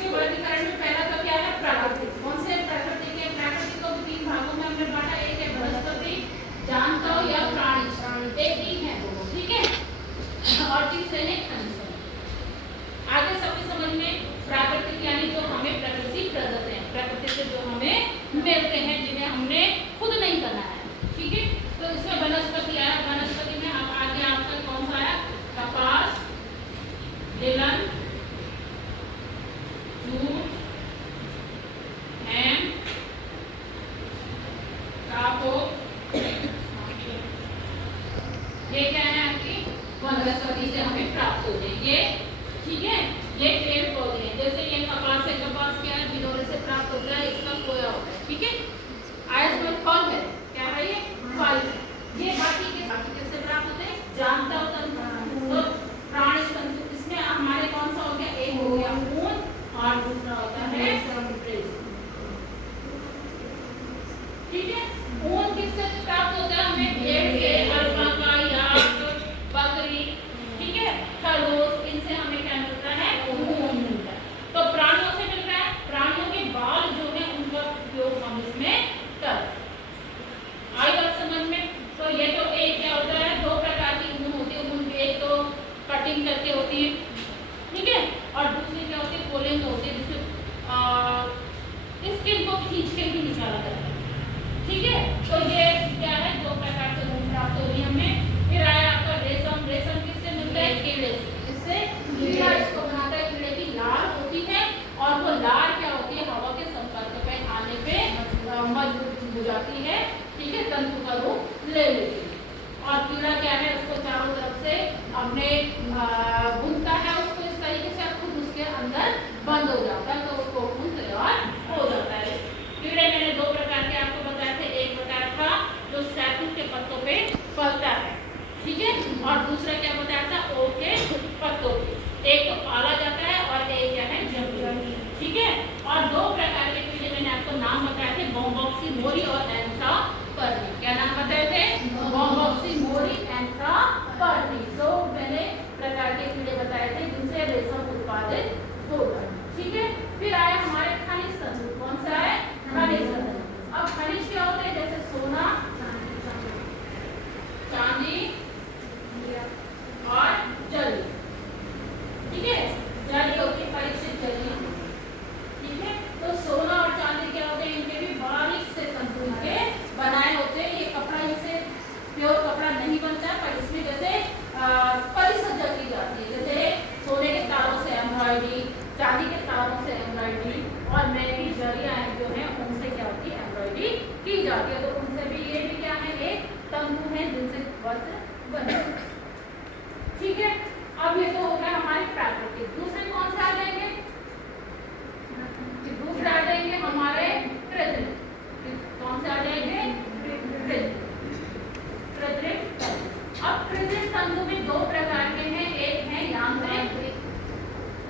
इसके वर्गीकरण में पहला तो क्या है प्राकृतिक। कौन से प्राकृतिक है? प्राकृतिक को तीन भागों में हमने बांटा, एक है वनस्पति, जानता या प्राणी, एक तीन है दोनों, ठीक है, और तीसरे है खनिज। आगे सबकी समझ में प्राकृतिक यानी जो हमें प्रकृति प्रदत्त है, प्रकृति से जो हमें मिलते हैं, जिन्हें हमने खुद नहीं बनाया है, ठीक है। तो इसमें वनस्पति आया, वनस्पति में अब आगे आपका कौन सा आया? कपास, लिनन, जूट, हेम, कापोक, ये क्या है आपकी वनस्पति से हमें प्राप्त होते हैं ये, ठीक है। ये पेड़ पौधे हैं, जैसे ये कपास है, कपास क्या है? भिनोरे से प्राप्त होता है, इसका खोया होता है, ठीक है। आयस में फल है, क्या है ये? फल है। ये बाकी किससे प्राप्त होते हैं? जानता तंतु, तो प्राणी तंतु, इसमें हमारे कौन सा हो गया? एक हो गया ऊन और दूसरा होता है रेशम, ठीक है। ऊन किससे प्राप्त होता है? हमें भेड़ से, अलपाका, याक, बकरी, ठीक है, खरगोश, इनसे हमें क्या मिलता है? ऊन मिलता है। तो प्राणियों से मिल रहा है, प्राणियों के बाल जो है उनका उपयोग हम इसमें करते हैं। आई बात समझ में? तो ये तो एक क्या होता है? दो प्रकार की ऊन होती है, ऊन एक तो कटिंग करके होती है, ठीक है, और दूसरी क्या होती है? पोलिंग होती है, जिसमें स्किन को खींच के भी निकाला जाता है, ठीक है। तो ये क्या है? दो प्रकार से ऊन प्राप्त हो रही है हमें। फिर आया आपका रेशम, रेशम किससे मिलता है? कीड़े से, इससे कीड़ा इसको बनाता है, कीड़े की लार होती है, और वो लार क्या होती है? हवा के संपर्क पे आने पे मजबूत हो जाती है, ठीक है, तंतु का रूप ले लेती है। और कीड़ा क्या है? उसको चारों तरफ से अपने बुनता है, उसको इस तरीके से खुद उसके अंदर बंद हो जाता है, तो उसको ऊन तैयार हो जाता है। कीड़े मैंने दो प्रकार के आपको बताए थे, एक बताया था जो सैतून के पत्तों पे फलता है, ठीक है, और दूसरा क्या बताया था? ओक के पत्तों पे। एक तो पाला जाता है और एक क्या है? जंगली, ठीक है। और दो प्रकार के कीड़े मैंने आपको नाम बताए थे, बॉम्बॉक्सी मोरी और एंथ्रापर्नी। क्या नाम बताए थे? बॉम्बॉक्सी मोरी, एंथ्रापर्नी। दो मैंने प्रकार के कीड़े बताए थे जिनसे रेशम उत्पादित होता है, ठीक है। फिर आया हमारे खनिज तंतु, कौन सा है? खनिज तंतु। अब खनिज क्या होते हैं? जैसे सोना, चांदी और जल, ठीक है, जल होती है परीक्षित जली, ठीक है। तो सोना और चांदी क्या होते हैं? इनके भी बारीक से तंतु इनके बनाए होते हैं। ये कपड़ा इनसे प्योर कपड़ा नहीं बनता है, पर इसमें जैसे परिसज्जा की जाती है, जैसे सोने के तारों से एम्ब्रॉयडरी, चांदी के तारों से एम्ब्रॉयडरी, और मेहंदी जरिया जो है उनसे क्या होती है? एम्ब्रॉयडरी की जाती है। तो उनसे भी ये भी क्या है? एक तंतु है जिनसे वस्त्र बने, ठीक है। अब ये तो हो गया हमारे प्राकृतिक। दूसरे कौन से आ जाएंगे? दूसरे आ जाएंगे हमारे कृत्रिम। कौन से आ जाएंगे? कृत्रिम तंतु। अब कृत्रिम तंतु में दो प्रकार के हैं, एक है यांत्रिक,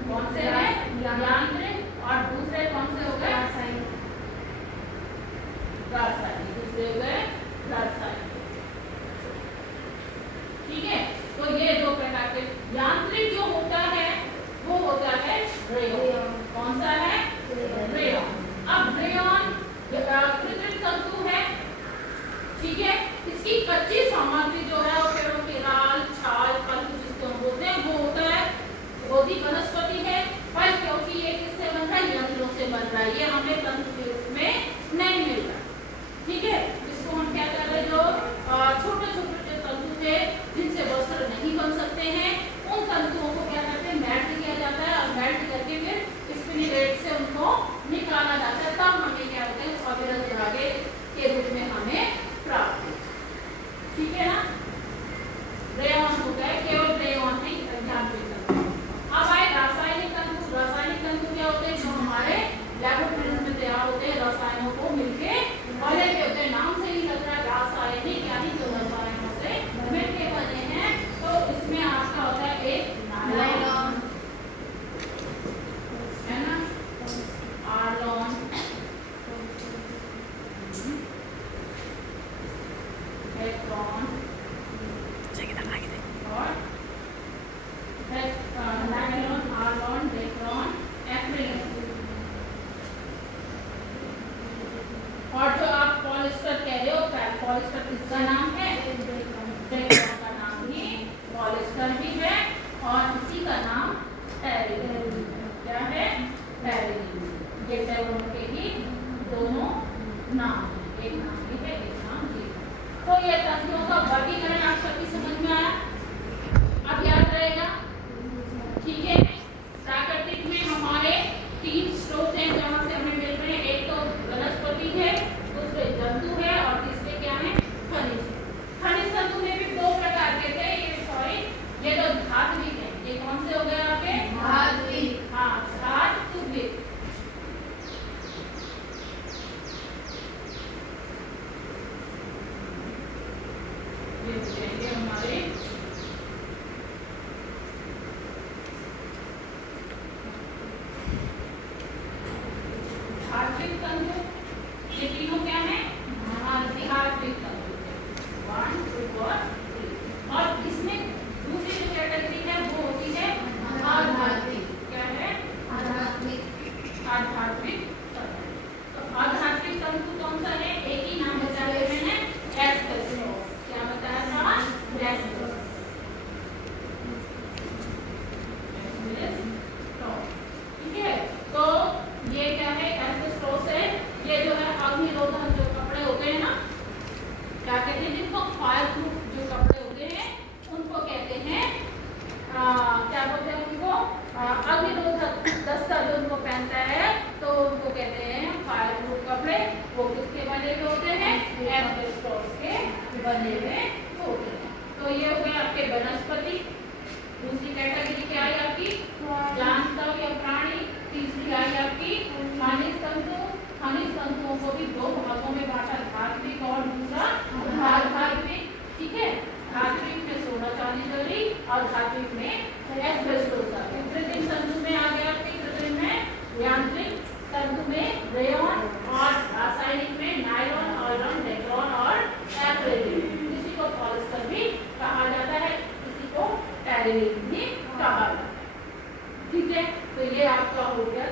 कौन से है? यांत्रिक, और दूसरे कौन से हो गए? रासायनिक, दूसरे हो गए रासायनिक, ठीक है। तो ये दो प्रकार के। यांत्रिक जो होता है वो होता है रेयॉन। कौन सा है? रेयॉन। अब रेयॉन कृत्रिम तंतु है, ठीक है। इसकी कच्ची सामग्री जो है वो पेड़ों की राल, छाल, पल्प जिसको हम बोलते हैं, वो होता है, वो भी वनस्पति है, पर क्योंकि ये पॉलिएस्टर किसका नाम है? डेक्लॉन का नाम ही पॉलिएस्टर भी है और इसी का नाम टेरिलीन। क्या है? टेरिलीन। ये दोनों के ही दोनों नाम, एक नाम भी है, एक नाम भी है। तो ये तंतुओं का वर्गीकरण आप सभी समझ में आया? अब याद रहेगा, ठीक है। प्राकृतिक में हमारे 3 स्रोत हैं जहाँ से हमें मिल रहे हैं। एक तो वनस्पति है, दूसरे जंतु है और तीसरे क्या है? खनिज। खनिज तंतु में भी 2 प्रकार के थे। ये तो धात्विक है। ये कौन से हो गए आपके? धात्विक। हाँ, धात्विक। ये हमारे धात्विक तंतु। ये तीनों क्या है? धात्विक तंतु। 1, 2 और 3। और इसमें दूसरी जो कैटेगरी है वो होती है आधात्विक। क्या है? आधात्विक। आधात्विक तंतु। तो आधात्विक तंतु कौन सा है? एक ही नाम बताया मैंने, एस्बेस्टोस। क्या बताया था? एस्बेस्टोस। ठीक है। तो ये क्या है? एस्बेस्टोस है। ये जो है अग्निरोधक जो कपड़े होते हैं ना, क्या कहते हैं जिनको? फायर प्रूफ जो कपड़े होते हैं उनको कहते हैं क्या बोलते हैं उनको? अग्निरोधक दस्ता जो उनको पहनता है तो उनको कहते हैं फायर प्रूफ कपड़े। वो किसके बने हुए होते हैं? एस्बेस्टोस के बने हुए होते हैं। तो ये हो गए आपके वनस्पति। दूसरी कैटेगरी क्या आई आपकी? जानवर या प्राणी। तीसरी आई आपकी खनिज तंतु। खनिज तंतुओं को भी 2 भागों में बांटा, धात्विक और दूसरा अधात्विक। ठीक है। धात्विक में सोना चांदी जरी और धात्विक में एस्बेस्टोस। कृत्रिम तंतु में आ गया आपके, कृत्रिम में यांत्रिक तंतु में रेयॉन और रासायनिक में नायलॉन, ऑयलॉन, डेक्लॉन और एक्रिलिक। किसी को पॉलिएस्टर भी कहा जाता है, किसी को टेरिलीन भी कहा जाता है। ठीक है। तो ये आपका हो गया